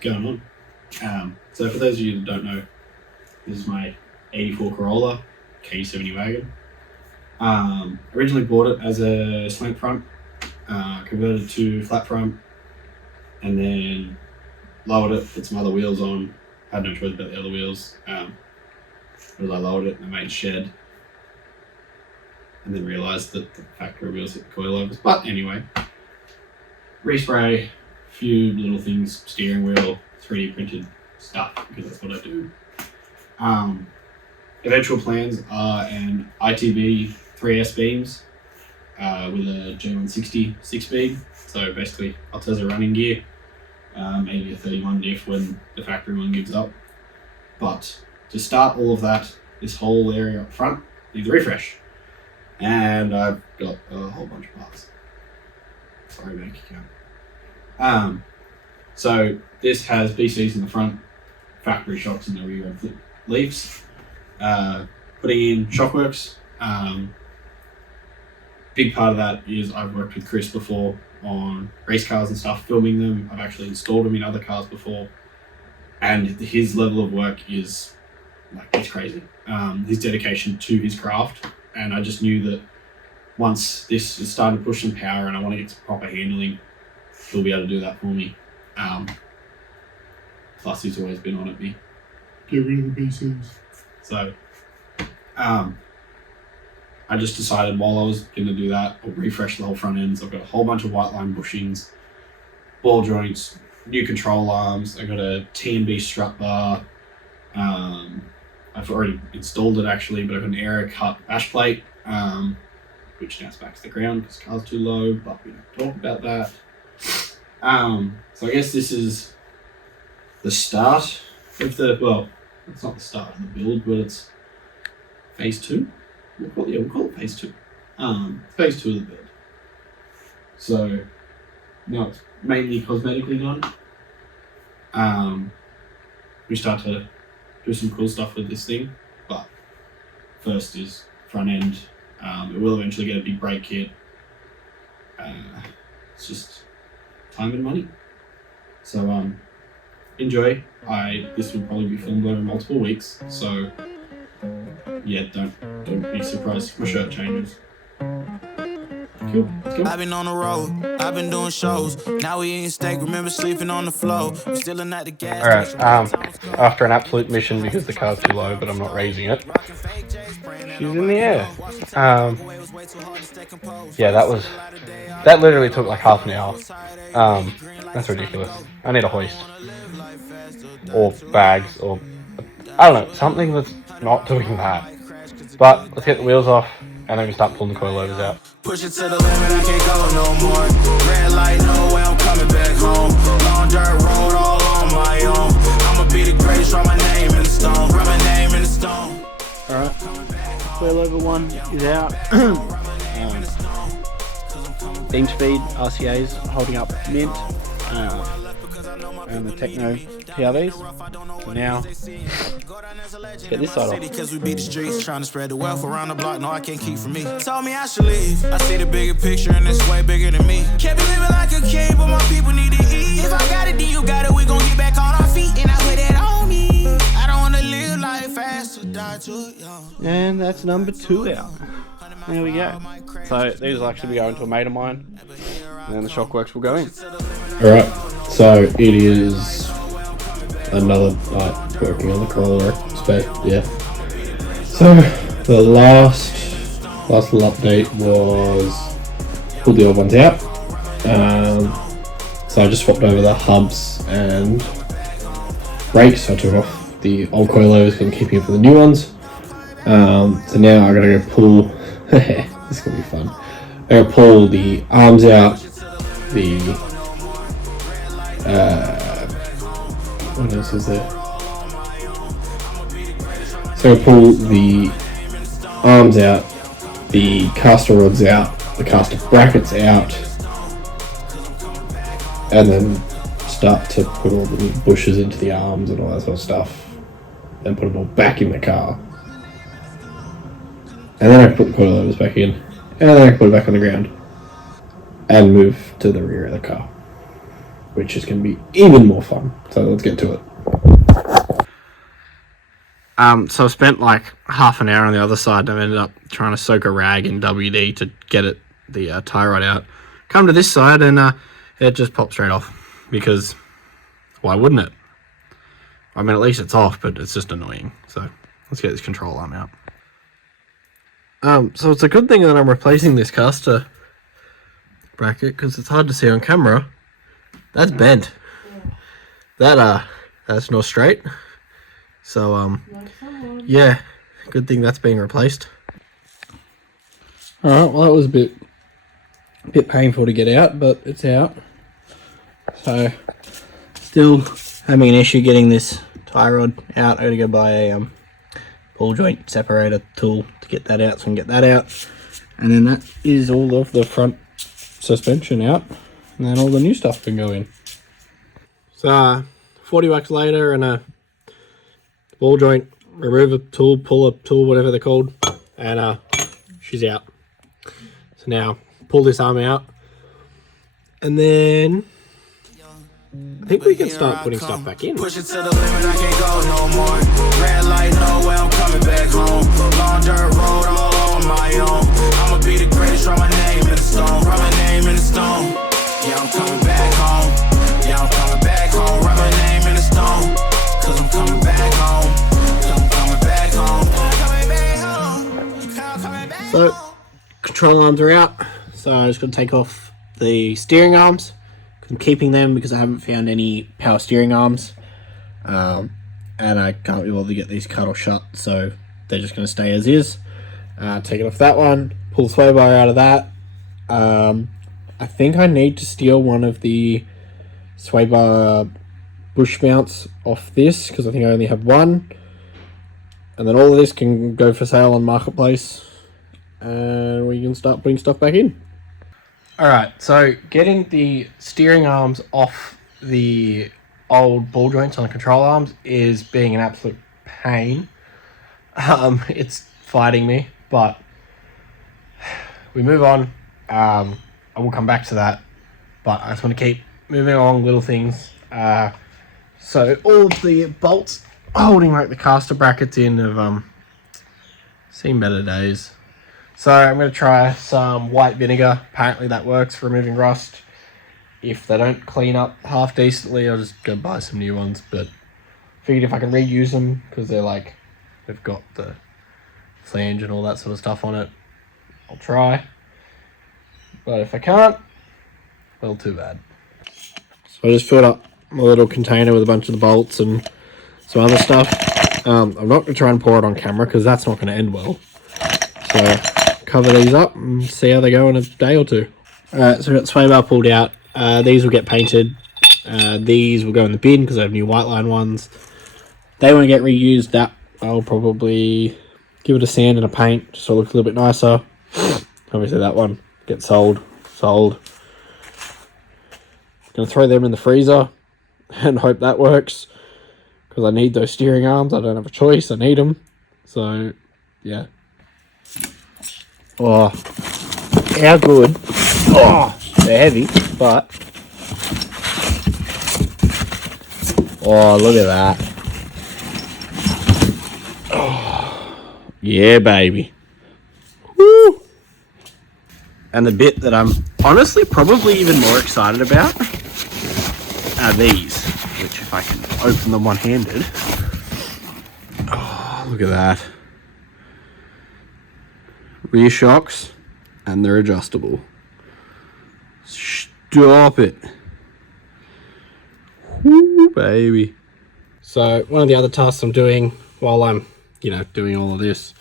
going on. So for those of you that don't know, this is my 84 Corolla K70 wagon. Originally bought it as a slant front, converted to flat front, and then lowered it, put some other wheels on. Had no choice about the other wheels. But I lowered it and I made a shed. And then realised that the factory wheels hit the coilovers. But anyway, respray, a few little things, steering wheel, 3D printed stuff, because that's what I do. Eventual plans are an ITB 3S beams with a J160 6-speed. So basically, Altezza running gear. Maybe a 31 diff when the factory one gives up. But to start all of that, this whole area up front needs a refresh. And I've got a whole bunch of parts. Sorry, bank account. So this has BCs in the front, factory shocks in the rear and flip leaves. Putting in Shockworks. Big part of that is I've worked with Chris before on race cars and stuff, filming them. I've actually installed them in other cars before. And his level of work is, like, it's crazy. His dedication to his craft. And I just knew that once this is starting to push some power and I want to get some proper handling, he'll be able to do that for me. Plus, he's always been on at me. Get rid of the BCs. So, I just decided while I was going to do that, I'll refresh the whole front ends. I've got a whole bunch of Whiteline bushings, ball joints, new control arms. I got a T&B strut bar. I've already installed it actually, but I've got an Areocutt Bashplate, which now smacks the ground because the car's too low, but we don't talk about that. So I guess this is the start of the, well, it's not the start of the build, but it's phase 2. We'll call it phase 2. Phase 2 of the build. So now it's mainly cosmetically done. We start to do some cool stuff with this thing, but first is front end. It will eventually get a big brake kit. It's just time and money. So enjoy. This will probably be filmed over multiple weeks, so yeah, don't be surprised if my shirt changes. Cool. Let's go. I've been on the road, I've been doing shows. Now we eating steak, remember sleeping on the floor. We're still in at the gas. Alright, after an absolute mission because the car's too low, but I'm not raising it. She's in the air. Yeah, that literally took like half an hour. That's ridiculous. I need a hoist. Or bags, or I don't know, something that's not doing that. But let's get the wheels off and then we start pulling the coilovers out. Push it to the limit, I can't go no more. Red light, no way, I'm coming back home. Long dirt road, all on my own. I'ma be the greatest, write my name in the stone. Write my name in the stone. Alright, coilover 1 is out. Beam speed, RCA's holding up mint. And the Techno PRVs. So now, let's get this side off. Because we beat the streets, trying to spread the wealth around the block. No, I can't keep from me. Told me I should leave. I see the bigger picture and it's way bigger than me. Can't be living like a king, but my people need to eat. If I got it, then you got it. We gon' get back on our feet, and I put that on me. I don't wanna live life fast or die too young. And that's number 2 out. There we go. So these will actually be going to a mate of mine, and then the Shockworks will go in. Alright, so it is another night working on the Corolla space, yeah. So the last little update was pulled the old ones out. So I just swapped over the hubs and brakes. I took off the old coilovers because I'm keeping it for the new ones. So now I gotta go pull. This is gonna be fun. I gotta pull the arms out. What else is there? So I pull the arms out, the Castor rods out, the Castor brackets out, and then start to put all the bushes into the arms and all that sort of stuff, and put them all back in the car. And then I put the coilovers back in, and then I put it back on the ground, and move to the rear of the car. which is going to be even more fun. So let's get to it. So I spent like half an hour on the other side, and I ended up trying to soak a rag in WD to get the tie rod out. Come to this side, and it just popped straight off, because why wouldn't it? I mean, at least it's off, but it's just annoying. So let's get this control arm out. So it's a good thing that I'm replacing this Castor bracket, because it's hard to see on camera. That's bent. That's not straight. So yeah, good thing that's being replaced. All right, well that was a bit painful to get out, but it's out. So still having an issue getting this tie rod out. I got to go buy a ball joint separator tool to get that out, so I can get that out. And then that is all of the front suspension out, and then all the new stuff can go in. So $40 later, and a ball joint remover tool, puller tool, whatever they're called, and she's out. So now pull this arm out, and then I think we can start putting stuff back in. Push it to the limit, I can't go no more. Red light, no way, I'm coming back home. Long dirt road, all on my own. I'ma be the greatest, write my name in the stone. Write my name in the stone. Yeah, I'm coming back home. Yeah, I'm coming back home. Write my name in the stone. Cause I'm coming back home. Cause I'm coming back home. So, control arms are out. So I'm just going to take off the steering arms. I'm keeping them because I haven't found any power steering arms. And I can't be bothered to get these cut or shut, so they're just going to stay as is. Taking off that one, pull the Swaybar out of that. I think I need to steal one of the Swaybar bush mounts off this, because I think I only have one. And then all of this can go for sale on Marketplace, and we can start putting stuff back in. Alright, so getting the steering arms off the old ball joints on the control arms is being an absolute pain. It's fighting me, but we move on. I will come back to that, but I just want to keep moving along little things. So all of the bolts holding like the Castor brackets in have seen better days. So I'm going to try some white vinegar. Apparently that works for removing rust. If they don't clean up half decently, I'll just go buy some new ones. But figured if I can reuse them, because they've got the flange and all that sort of stuff on it, I'll try. But if I can't, well, too bad. So I just filled up my little container with a bunch of the bolts and some other stuff. I'm not going to try and pour it on camera, because that's not going to end well. So cover these up and see how they go in a day or two. Alright, so we've got the Swaybar pulled out. These will get painted. These will go in the bin because I have new Whiteline ones. They want to get reused. That I'll probably give it a sand and a paint just so it looks a little bit nicer. Obviously that one gets sold. Gonna throw them in the freezer and hope that works, because I need those steering arms. I don't have a choice. I need them. So yeah. Oh, how good. Oh, they're heavy, but oh, look at that. Oh, yeah, baby. Woo. And the bit that I'm honestly probably even more excited about are these, which if I can open them one-handed. Oh, look at that. Rear shocks, and they're adjustable. Stop it. Woo, baby. So one of the other tasks I'm doing while I'm, doing all of this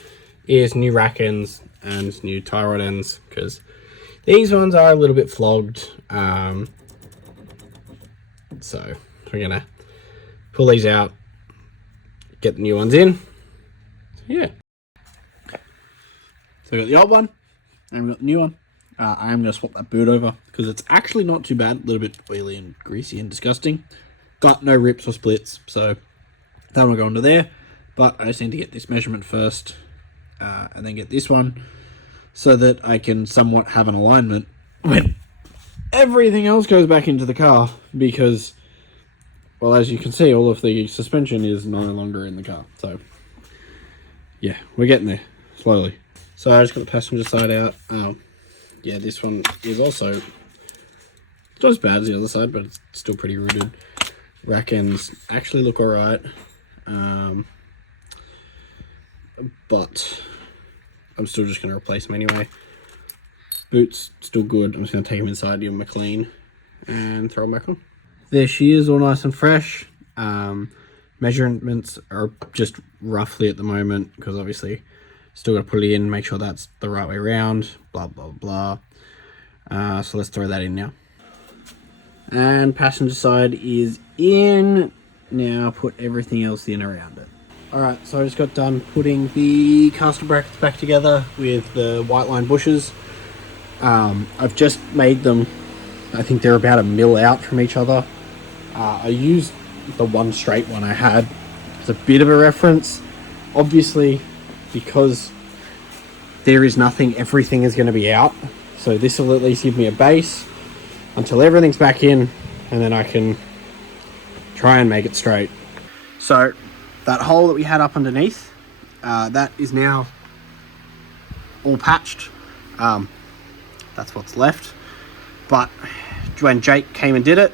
is new rack ends and new tie rod ends, because these ones are a little bit flogged. So we're gonna pull these out, get the new ones in. So, yeah. So we got the old one, and we got the new one. I am going to swap that boot over, because it's actually not too bad. A little bit oily and greasy and disgusting. Got no rips or splits, so that one will go under there. But I just need to get this measurement first, and then get this one, so that I can somewhat have an alignment when everything else goes back into the car because, well, as you can see, all of the suspension is no longer in the car. So, yeah, we're getting there slowly. So I just got the passenger side out. Yeah, this one is also not as bad as the other side, but it's still pretty rooted. Rack ends actually look alright. But I'm still just going to replace them anyway. Boots, still good. I'm just going to take them inside, give them a clean, and throw them back on. There she is, all nice and fresh. Measurements are just roughly at the moment, because obviously still got to put it in, make sure that's the right way around, blah, blah, blah. So let's throw that in now. And passenger side is in. Now put everything else in around it. Alright, so I just got done putting the Castor brackets back together with the Whiteline Bushes. I've just made them, I think they're about 1 mil out from each other. I used the one straight one I had as a bit of a reference. Obviously, because there is nothing, everything is going to be out. So this will at least give me a base until everything's back in, and then I can try and make it straight. So that hole that we had up underneath, that is now all patched. That's what's left. But when Jake came and did it,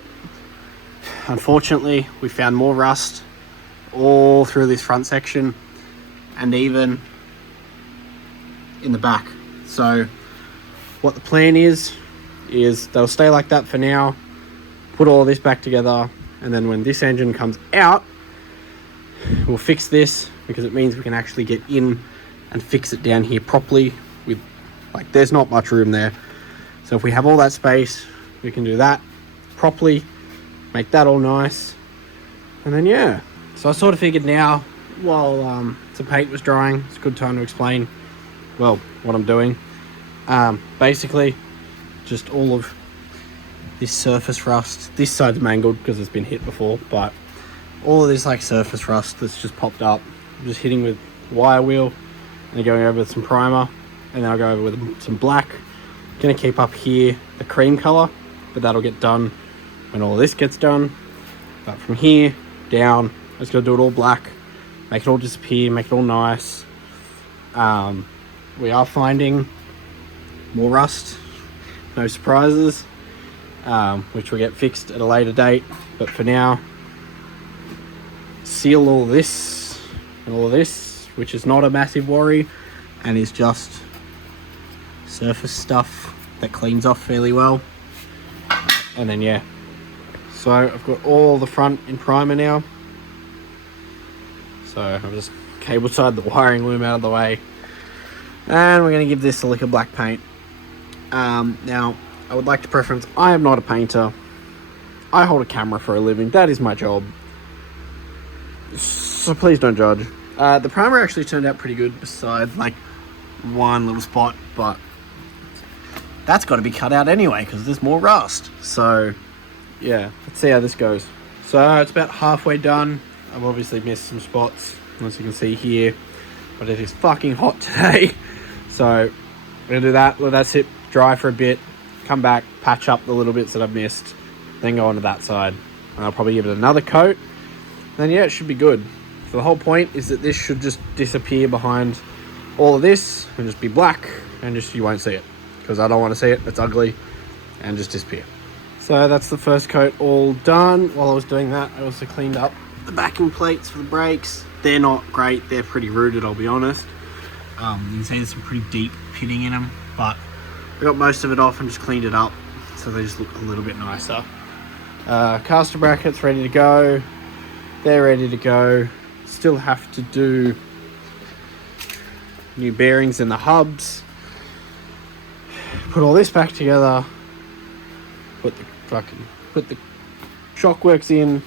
unfortunately we found more rust all through this front section and even in the back. So what the plan is they'll stay like that for now, put all this back together, and then when this engine comes out, we'll fix this, because it means we can actually get in and fix it down here properly. With, like, there's not much room there, so if we have all that space, we can do that properly, make that all nice, and then yeah. So I sort of figured now, while some paint was drying, it's a good time to explain, well, what I'm doing. Basically, just all of this surface rust. This side's mangled because it's been hit before, but all of this like surface rust that's just popped up, I'm just hitting with wire wheel and going over with some primer, and then I'll go over with some black. Gonna keep up here the cream color, but that'll get done when all this gets done. But from here down, I'm just gonna do it all black, make it all disappear, make it all nice. We are finding more rust, no surprises, which will get fixed at a later date, but for now, seal all this and all of this, which is not a massive worry and is just surface stuff that cleans off fairly well. And then yeah, so I've got all the front in primer now, so I've just cable tied the wiring loom out of the way, and we're going to give this a lick of black paint. Now I would like to preference, I am not a painter, I hold a camera for a living, that is my job, so please don't judge. The primer actually turned out pretty good, besides like one little spot, but that's got to be cut out anyway because there's more rust. So yeah, let's see how this goes. So it's about halfway done. I've obviously missed some spots, as you can see here, but it is fucking hot today. So we're gonna do that, let that sit dry for a bit, come back, patch up the little bits that I've missed, then go on to that side, and I'll probably give it another coat. Then yeah, it should be good. So the whole point is that this should just disappear behind all of this and just be black, and just you won't see it because I don't want to see it, it's ugly, and just disappear. So that's the first coat all done. While I was doing that, I also cleaned up the backing plates for the brakes. They're not great, they're pretty rooted, I'll be honest. You can see there's some pretty deep pitting in them, but I got most of it off and just cleaned it up so they just look a little bit nicer. Castor brackets ready to go, they're ready to go. Still have to do new bearings in the hubs, put all this back together, put the Shockworks in.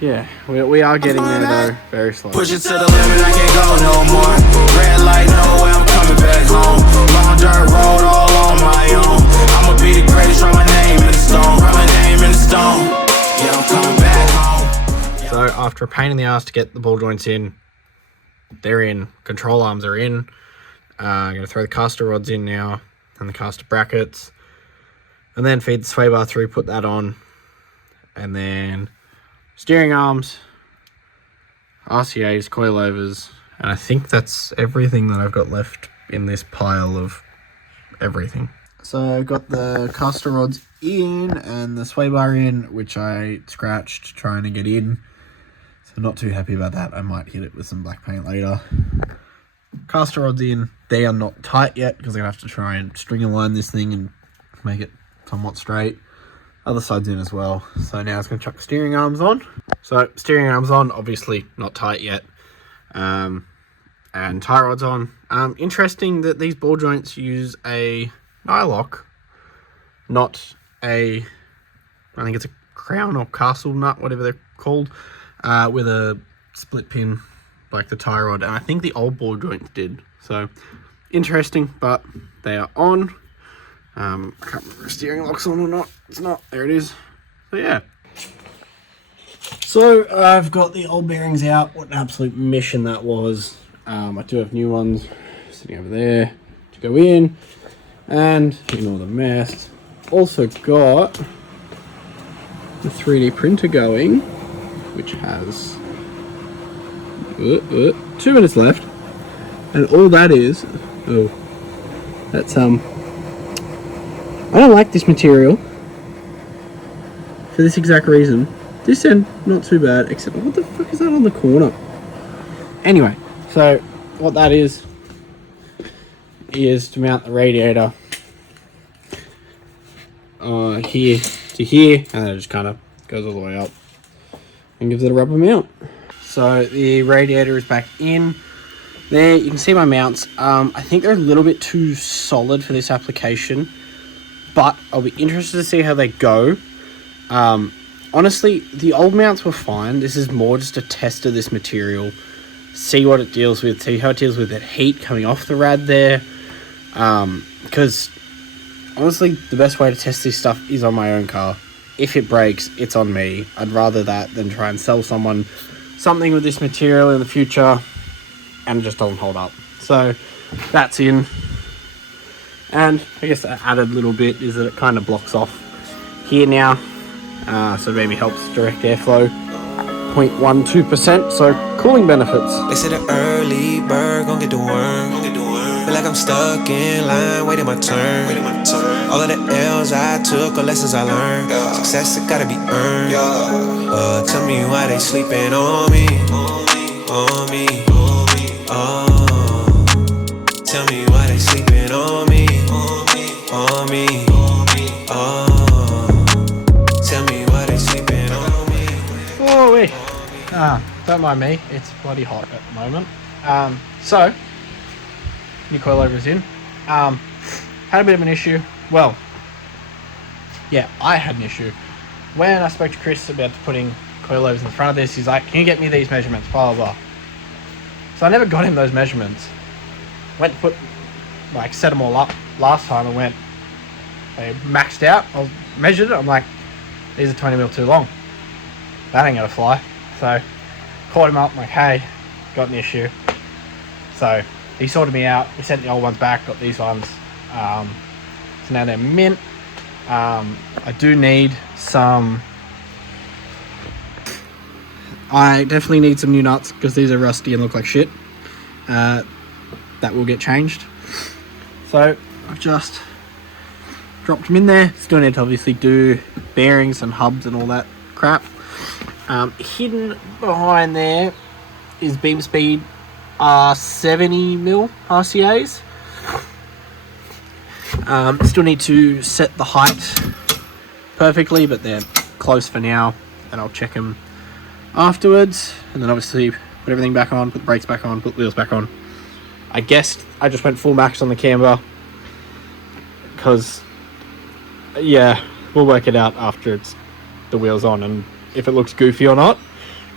Yeah, we are getting there though, very slow. Push it to the limit, I can't go no more. Red light, no way, I'm coming back home. Long dirt road, all on my own. I'ma be the greatest, write my name in the stone. Write my name in the stone. Yeah, I'm coming back home. So after a pain in the ass to get the ball joints in, they're in. Control arms are in. I'm going to throw the Castor rods in now and the Castor brackets. and then feed the sway bar through, put that on, and then steering arms, RCAs, coilovers, and I think that's everything that I've got left in this pile of everything. So I've got the Castor rods in and the sway bar in, which I scratched trying to get in. So not too happy about that. I might hit it with some black paint later. Castor rods in. They are not tight yet because I'm going to have to try and string align this thing and make it somewhat straight. Other side's in as well. So now it's going to chuck the steering arms on. So steering arms on, obviously not tight yet. And Tierods on. Interesting that these ball joints use a nylock, not a, I think it's a crown or castle nut, whatever they're called, with a split pin like the tie rod, and I think the old ball joints did. So interesting, but they are on. I can't remember if steering lock's on or not. It's not. There it is. So yeah. So I've got the old bearings out. What an absolute mission that was. I do have new ones sitting over there to go in, and ignore the mess. Also got the 3D printer going, which has 2 minutes left, and all that is, that's I don't like this material for this exact reason. This end not too bad, except what the fuck is that on the corner? Anyway, so what that is to mount the radiator here to here, and then it just kind of goes all the way up and gives it a rubber mount. So the radiator is back in there. You can see my mounts. I think they're a little bit too solid for this application, but I'll be interested to see how they go. Honestly, the old mounts were fine. This is more just a test of this material, see what it deals with, see how it deals with that heat coming off the rad there. Because honestly, the best way to test this stuff is on my own car. If it breaks, it's on me. I'd rather that than try and sell someone something with this material in the future and it just doesn't hold up. So that's in. And I guess the added little bit is that it kind of blocks off here now. So maybe helps direct airflow. 0.12%, so cooling benefits. They said an early bird gon' get the worm. Feel like I'm stuck in line, waiting my turn. All of the L's I took or lessons I learned. Success, it gotta be earned. Tell me why they sleeping on me. On me. Tell me why they sleeping on me. On me. Tell me why they sleeping on me. Oh, wait. Don't mind me, it's bloody hot at the moment. So, new coilovers in. Had a bit of an issue. Well, yeah, I had an issue. When I spoke to Chris about putting coilovers in front of this, he's like, can you get me these measurements, blah, blah, blah. So I never got him those measurements. Went to set them all up last time and went, they maxed out. I measured it, I'm like, these are 20 mil too long. That ain't gonna fly. So, called him up, I'm like, hey, got an issue. So, he sorted me out. We sent the old ones back, got these ones. So now they're mint. I do need some. I definitely need some new nuts because these are rusty and look like shit. That will get changed. So I've just dropped them in there. Still need to obviously do bearings and hubs and all that crap. Hidden behind there is beam speed 70 mil RCAs. Still need to set the height perfectly, but they're close for now, and I'll check them afterwards. And then obviously put everything back on, put the brakes back on, put the wheels back on. I guess I just went full max on the camber because, yeah, we'll work it out after it's the wheels on and if it looks goofy or not.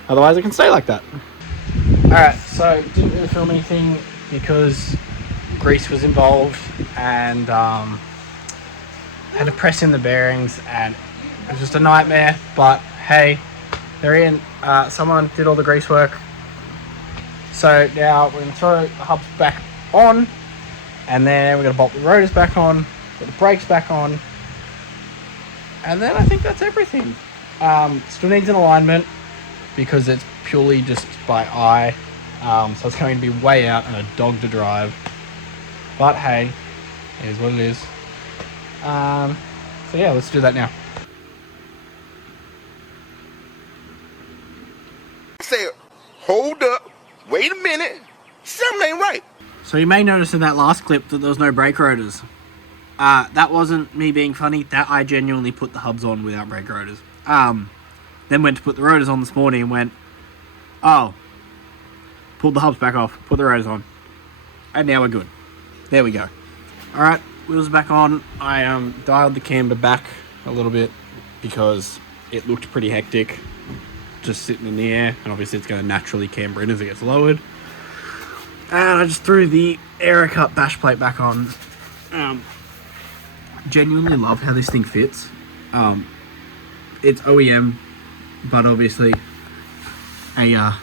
Otherwise, it can stay like that. Alright, so didn't really film anything because grease was involved and had to press in the bearings and it was just a nightmare, but hey, they're in. Someone did all the grease work. So now we're going to throw the hubs back on and then we're going to bolt the rotors back on, put the brakes back on, And then I think that's everything. Still needs an alignment because it's purely just by eye. So it's going to be way out and a dog to drive. But hey, it is what it is. So yeah, let's do that now. Say, hold up, wait a minute, something ain't right. So you may notice in that last clip that there was no brake rotors. That wasn't me being funny. That I genuinely put the hubs on without brake rotors. Then went to put the rotors on this morning and went, oh, pulled the hubs back off, put the rotors on, and now we're good. There we go. All right, wheels back on. I dialed the camber back a little bit because it looked pretty hectic, just sitting in the air, and obviously it's going to naturally camber in as it gets lowered. And I just threw the Areocutt Bashplate back on. Genuinely love how this thing fits. It's OEM, but obviously a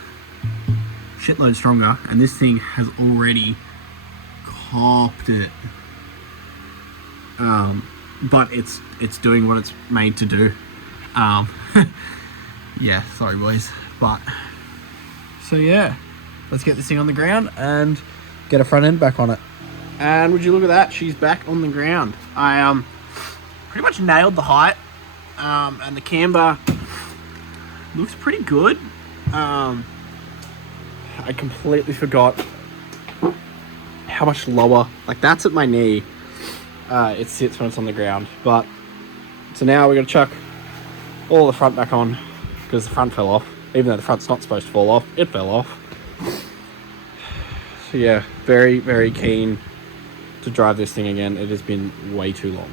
shitload stronger, and this thing has already copped it. But it's doing what it's made to do. Yeah, sorry boys, but so yeah, let's get this thing on the ground and get a front end back on it. And would you look at that, she's back on the ground. I pretty much nailed the height, and the camber looks pretty good. I completely forgot how much lower, like that's at my knee, it sits when it's on the ground. But so now we're gonna chuck all the front back on because the front fell off. Even though the front's not supposed to fall off, it fell off. So yeah, very, very keen to drive this thing again. It has been way too long.